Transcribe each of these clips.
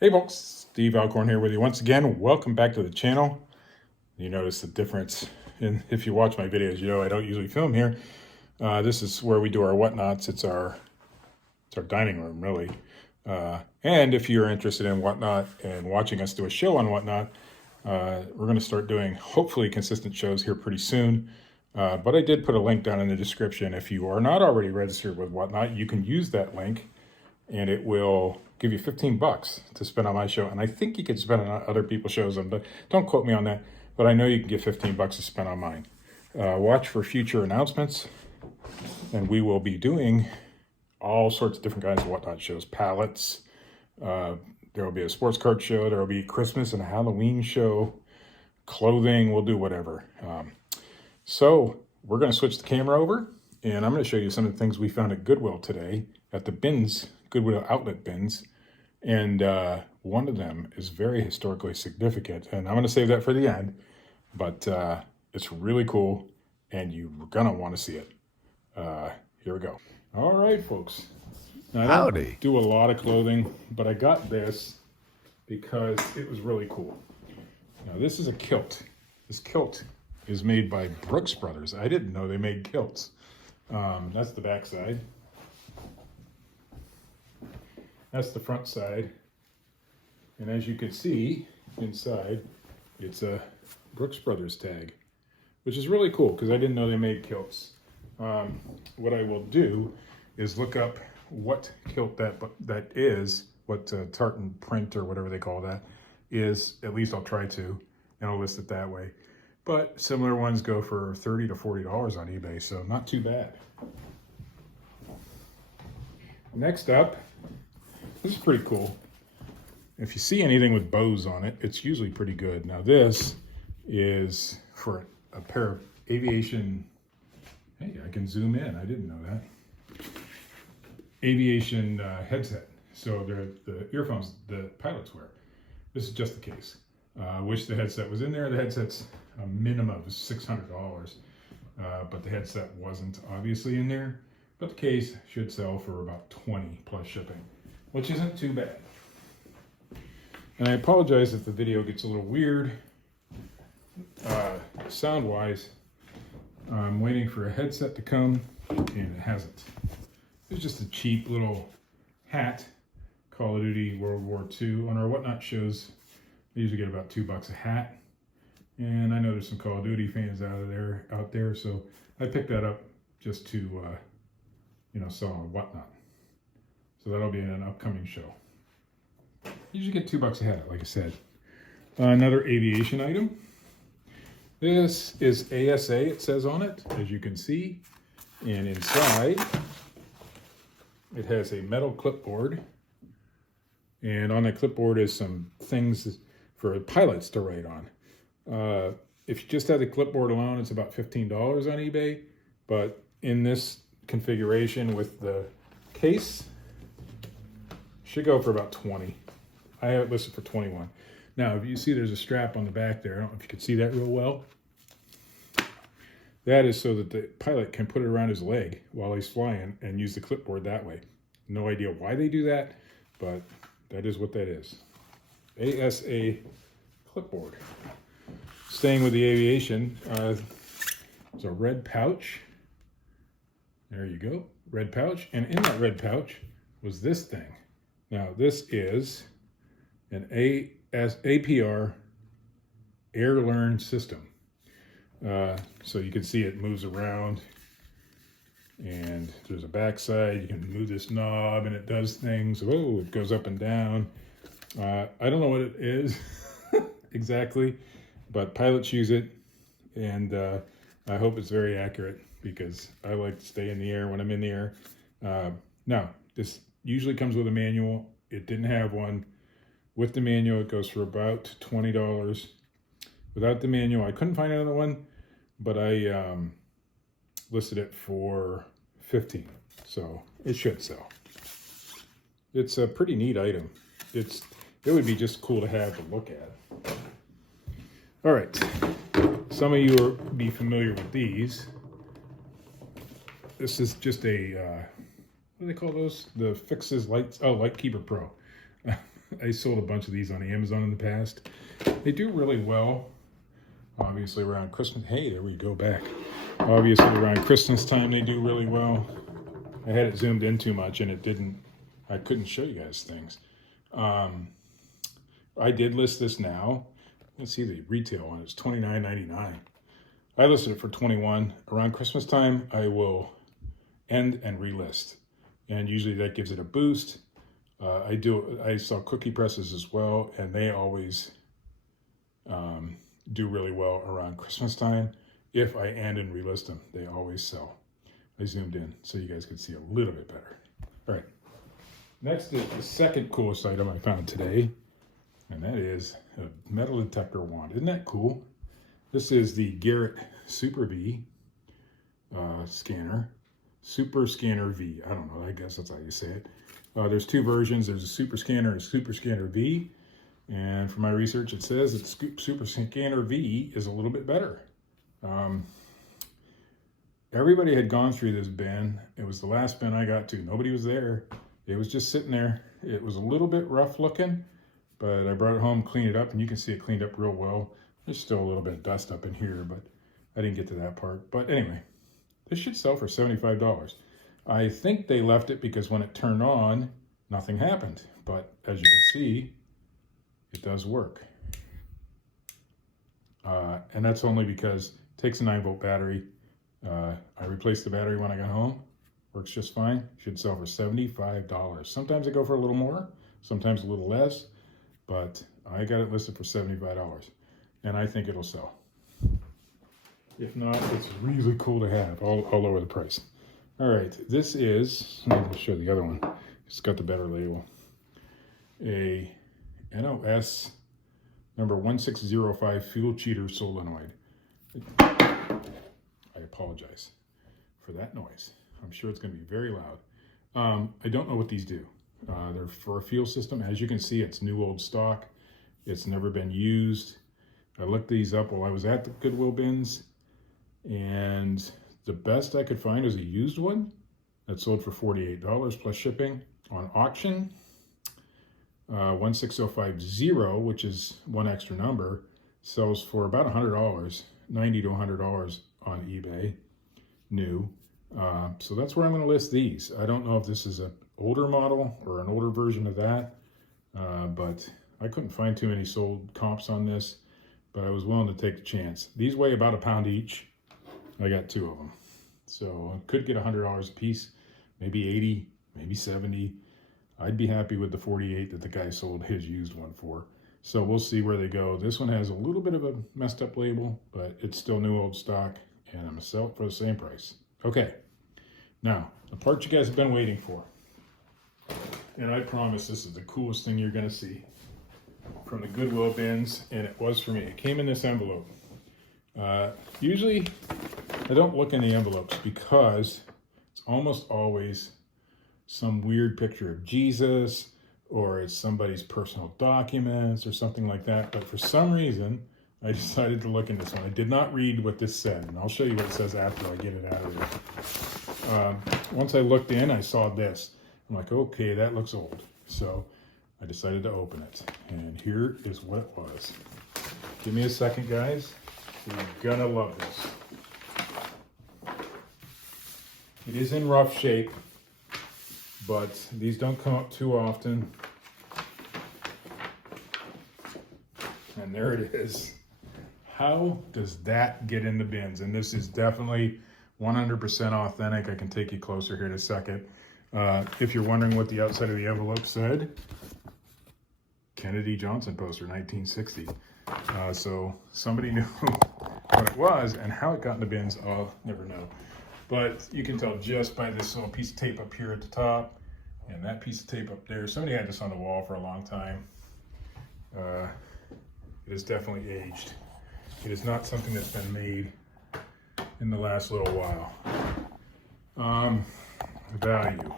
Hey folks, Steve Alcorn here with you once again. Welcome back to the channel. You notice the difference in, if you watch my videos, you know I don't usually film here. This is where we do our whatnots. It's our dining room, really. And if you're interested in whatnot and watching us do a show on whatnot, we're going to start doing hopefully consistent shows here pretty soon. But I did put a link down in the description. If you are not already registered with whatnot, you can use that link and it will give you 15 bucks to spend on my show. And I think you could spend on other people's shows, but don't quote me on that. But I know you can get 15 bucks to spend on mine. Watch for future announcements. And we will be doing all sorts of different kinds of whatnot shows. Palettes. There will be a sports card show. There will be Christmas and a Halloween show. Clothing. We'll do whatever. So we're going to switch the camera over. And I'm going to show you some of the things we found at Goodwill today at the bins. Goodwill outlet bins, and one of them is very historically significant, and I'm going to save that for the end, but it's really cool, and you're going to want to see it. Here we go. All right, folks. Now, I don't do a lot of clothing, but I got this because it was really cool. Now, this is a kilt. This kilt is made by Brooks Brothers. I didn't know they made kilts. That's the back side. That's the front side, and as you can see inside, it's a Brooks Brothers tag, which is really cool because I didn't know they made kilts. What I will do is look up what kilt that is, what tartan print or whatever they call that is. At least I'll try to, and I'll list it that way. But similar ones go for $30 to $40 on eBay, so not too bad. Next up, this is pretty cool. If you see anything with bows on it, it's usually pretty good. Now this is for a pair of aviation, hey, I can zoom in, I didn't know that. Aviation headset. So they're the earphones the pilots wear. This is just the case. Wish the headset was in there. The headset's a minimum of $600, but the headset wasn't obviously in there. But the case should sell for about $20 plus shipping, which isn't too bad. And I apologize if the video gets a little weird sound-wise. I'm waiting for a headset to come, and it hasn't. It's just a cheap little hat, Call of Duty World War II. On our Whatnot shows, I usually get about $2 a hat. And I know there's some Call of Duty fans out there, so I picked that up just to sell on Whatnot. So that'll be in an upcoming show. Usually get $2 a hat, like I said. Another aviation item. This is ASA, it says on it, as you can see. And inside, it has a metal clipboard. And on that clipboard is some things for pilots to write on. If you just have the clipboard alone, it's about $15 on eBay. But in this configuration with the case, should go for about 20. I have it listed for 21. Now, if you see there's a strap on the back there, I don't know if you can see that real well. That is so that the pilot can put it around his leg while he's flying and use the clipboard that way. No idea why they do that, but that is what that is. ASA clipboard. Staying with the aviation, there's a red pouch. There you go, red pouch. And in that red pouch was this thing. Now, this is an APR Air Learn system. So you can see it moves around, and there's a backside. You can move this knob, and it does things. Oh, it goes up and down. I don't know what it is exactly, but pilots use it, and I hope it's very accurate because I like to stay in the air when I'm in the air. Now, this usually comes with a manual. It didn't have one. With the manual, it goes for about $20. Without the manual, I couldn't find another one, but I listed it for $15. So it should sell. It's a pretty neat item. It would be just cool to have to look at. All right. Some of you will be familiar with these. This is just a, what do they call those? The Fixes Lights, oh, Light Keeper Pro. I sold a bunch of these on Amazon in the past. They do really well. Obviously around Christmas. Hey, there we go back. Obviously around Christmas time they do really well. I had it zoomed in too much and I couldn't show you guys things. I did list this now. Let's see, the retail one is $29.99. I listed it for $21. Around Christmas time, I will end and relist. And usually that gives it a boost. I sell cookie presses as well, and they always do really well around Christmas time. If I end and relist them, they always sell. I zoomed in so you guys can see a little bit better. All right. Next is the second coolest item I found today, and that is a metal detector wand. Isn't that cool? This is the Garrett Super V scanner. Super Scanner V. I don't know. I guess that's how you say it. There's two versions. There's a Super Scanner and Super Scanner V. And from my research, it says that Super Scanner V is a little bit better. Everybody had gone through this bin. It was the last bin I got to. Nobody was there. It was just sitting there. It was a little bit rough looking, but I brought it home, cleaned it up, and you can see it cleaned up real well. There's still a little bit of dust up in here, but I didn't get to that part. But anyway, this should sell for $75. I think they left it because when it turned on, nothing happened. But as you can see, it does work. And that's only because it takes a 9-volt battery. I replaced the battery when I got home. Works just fine. Should sell for $75. Sometimes I go for a little more, sometimes a little less, but I got it listed for $75. And I think it'll sell. If not, it's really cool to have. I'll lower the price. All right, this is, let me show the other one. It's got the better label. A NOS number 1605 fuel cheater solenoid. I apologize for that noise. I'm sure it's going to be very loud. I don't know what these do. They're for a fuel system. As you can see, it's new old stock. It's never been used. I looked these up while I was at the Goodwill bins, and the best I could find was a used one that sold for $48 plus shipping. On auction, 16050, which is one extra number, sells for about $100, $90 to $100 on eBay, new. So that's where I'm going to list these. I don't know if this is an older model or an older version of that, but I couldn't find too many sold comps on this, but I was willing to take the chance. These weigh about a pound each. I got 2 of them. So I could get $100 a piece, maybe 80, maybe 70. I'd be happy with the 48 that the guy sold his used one for. So we'll see where they go. This one has a little bit of a messed up label, but it's still new old stock, and I'm gonna sell it for the same price. Okay, now the part you guys have been waiting for. And I promise this is the coolest thing you're gonna see from the Goodwill bins, and it was for me. It came in this envelope. Usually I don't look in the envelopes because it's almost always some weird picture of Jesus, or it's somebody's personal documents or something like that. But for some reason, I decided to look in this one. I did not read what this said, and I'll show you what it says after I get it out of there. Once I looked in, I saw this. I'm like, okay, that looks old. So I decided to open it, and here is what it was. Give me a second, guys. You're gonna love this. It is in rough shape, but these don't come up too often. And there it is. How does that get in the bins? And this is definitely 100% authentic. I can take you closer here in a second. If you're wondering what the outside of the envelope said, Kennedy Johnson poster, 1960. So somebody knew what it was, and how it got in the bins, I'll never know. But you can tell just by this little piece of tape up here at the top, and that piece of tape up there. Somebody had this on the wall for a long time. It is definitely aged. It is not something that's been made in the last little while. Value.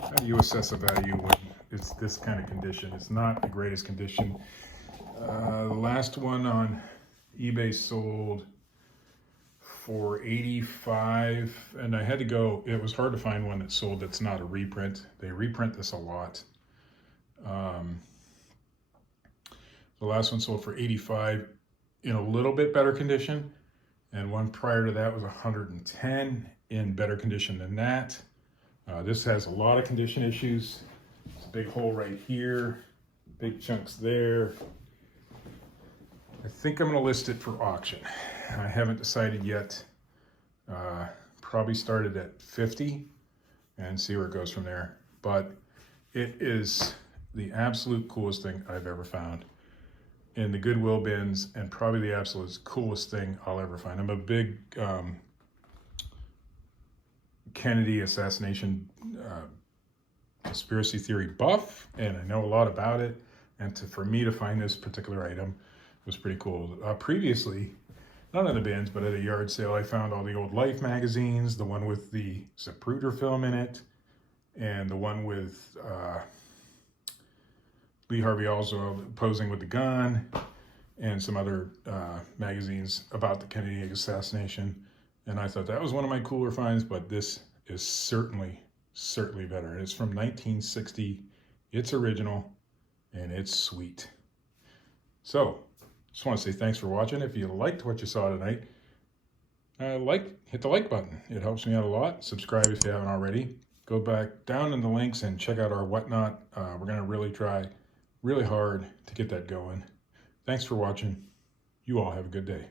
How do you assess a value when it's this kind of condition? It's not the greatest condition. The last one on eBay sold for $85, and I had to go, it was hard to find one that sold that's not a reprint. They reprint this a lot. The last one sold for 85 in a little bit better condition, and one prior to that was 110 in better condition than that. This has a lot of condition issues. It's a big hole right here, big chunks there. I think I'm going to list it for auction. I haven't decided yet. Probably started at 50 and see where it goes from there. But it is the absolute coolest thing I've ever found in the Goodwill bins, and probably the absolute coolest thing I'll ever find. I'm a big Kennedy assassination conspiracy theory buff, and I know a lot about it. And for me to find this particular item was pretty cool. Previously, not in the bins, but at a yard sale, I found all the old Life magazines, the one with the Zapruder film in it, and the one with Lee Harvey Oswald posing with the gun, and some other magazines about the Kennedy assassination. And I thought that was one of my cooler finds, but this is certainly better. It's from 1960. It's original, and it's sweet. So, just want to say thanks for watching. If you liked what you saw tonight, hit the like button. It helps me out a lot. Subscribe if you haven't already. Go back down in the links and check out our whatnot. We're going to really try really hard to get that going. Thanks for watching. You all have a good day.